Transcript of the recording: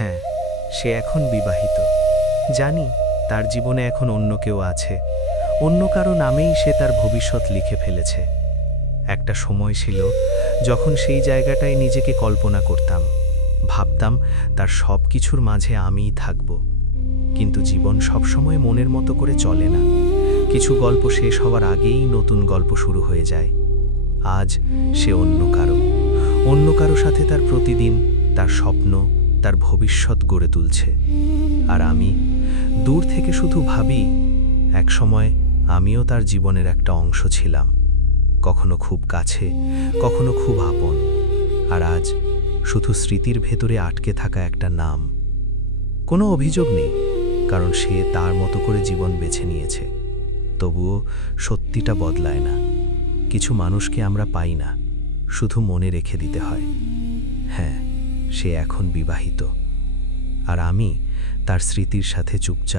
হ্যাঁ, সে এখন বিবাহিত। জানি তার জীবনে এখন অন্য কেউ আছে, অন্য কারো নামেই সে তার ভবিষ্যৎ লিখে ফেলেছে। একটা সময় ছিল যখন সেই জায়গাটায় নিজেকে কল্পনা করতাম, ভাবতাম তার সব কিছুর মাঝে আমিই থাকব। কিন্তু জীবন সবসময় মনের মতো করে চলে না। কিছু গল্প শেষ হওয়ার আগেই নতুন গল্প শুরু হয়ে যায়। আজ সে অন্য কারো সাথে তার প্রতিদিন, তার স্বপ্ন, তার ভবিষ্যৎ গড়ে তুলছে। আর আমি দূর থেকে শুধু ভাবি, একসময় আমিও তার জীবনের একটা অংশ ছিলাম, কখনো খুব কাছে, কখনো খুব আপন। আর আজ শুধু স্মৃতির ভেতরে আটকে থাকা একটা নাম। কোনো অভিযোগ নেই, কারণ সে তার মতো করে জীবন বেছে নিয়েছে। তবুও সত্যিটা বদলায় না। কিছু মানুষকে আমরা পাই না, শুধু মনে রেখে দিতে হয়। হ্যাঁ, সে এখন বিবাহিত, আর আমি তার স্মৃতির সাথে চুপচাপ